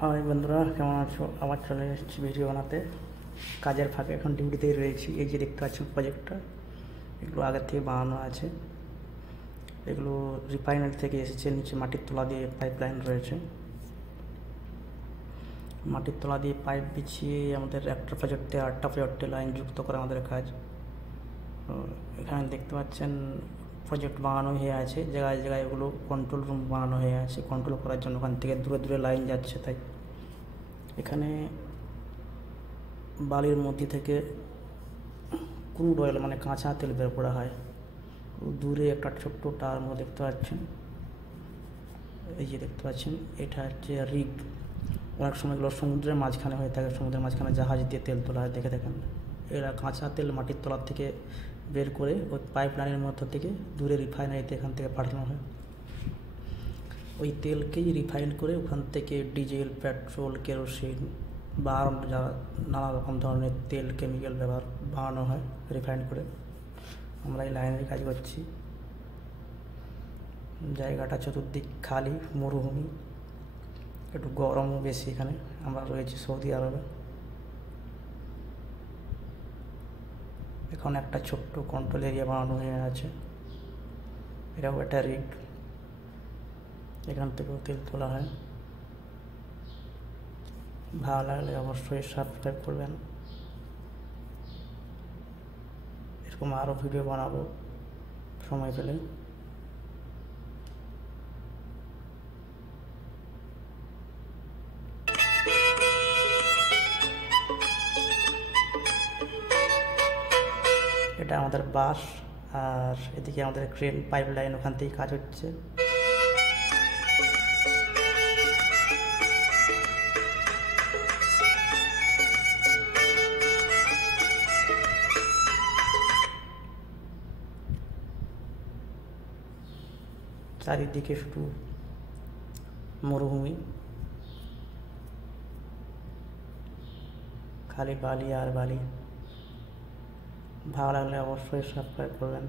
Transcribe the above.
High বন্ধুরা, কেমন আছো? আবার চলে এসেছি ভিডিও বানাতে। কাজের ফাঁকে এখন ডিউটিতেই রয়েছি। এই যে দেখতে পাচ্ছেন প্রজেক্টটা, এগুলো আগের থেকে বানানো আছে। এগুলো রিফাইনারি থেকে এসেছে। নিচে মাটির তলা দিয়ে পাইপ লাইন রয়েছে। মাটির তলা দিয়ে পাইপ বিছিয়ে আমাদের একটা প্রজেক্টে 8টা প্রজেক্টে লাইন যুক্ত করে আমাদের কাজ। এখানে দেখতে পাচ্ছেন প্রজেক্ট বানানো হয়ে আছে। জায়গায় জায়গায় এগুলো কন্ট্রোল রুম বানানো হয়ে আছে কন্ট্রোল করার জন্য। ওখান থেকে দূরে দূরে লাইন যাচ্ছে, তাই বালির মধ্যে থেকে ক্রুড অয়েল মানে কাঁচা তেল বের করা হয়। দূরে একটা ছোট্ট টার্মও দেখতে পাচ্ছেন। এই যে দেখতে পাচ্ছেন, এটা হচ্ছে রিগ। অনেক সময় এগুলো সমুদ্রের মাঝখানে হয়ে থাকে। সমুদ্রের মাঝখানে জাহাজ দিয়ে তেল তোলা হয়, দেখে দেখেন। এরা কাঁচা তেল মাটির তলার থেকে বের করে ওই পাইপ লাইনের মধ্য থেকে দূরে রিফাইনারিতে এখান থেকে পাঠানো হয়। ওই তেলকেই রিফাইন করে ওখান থেকে ডিজেল, পেট্রোল, কেরোসিন বা আরও নানা রকম ধরনের তেল, কেমিক্যাল বানানো হয় রিফাইন করে। আমরা এই লাইনের কাজ করছি। জায়গাটা চতুর্দিক খালি, মরুভূমি, একটু গরমও বেশি। এখানে আমরা রয়েছি সৌদি আরবে। এখন একটা ছোট্ট কন্ট্রোল এরিয়া বানানো হয়ে আছে। এটাও একটা রিগ, এখান থেকেও তেল তোলা হয়। ভালো লাগলে অবশ্যই সাবস্ক্রাইব করবেন। এরকম আরও ভিডিও বানাবো সময় পেলে। এটা আমাদের বাস, আর এদিকে আমাদের ক্রেন পাইপ লাইন, ওখান থেকেই কাজ হচ্ছে। চারিদিকে শুধু মরুভূমি, খালি বালি আর বালি। ভালো লাগলে অবশ্যই সাবস্ক্রাইব করবেন।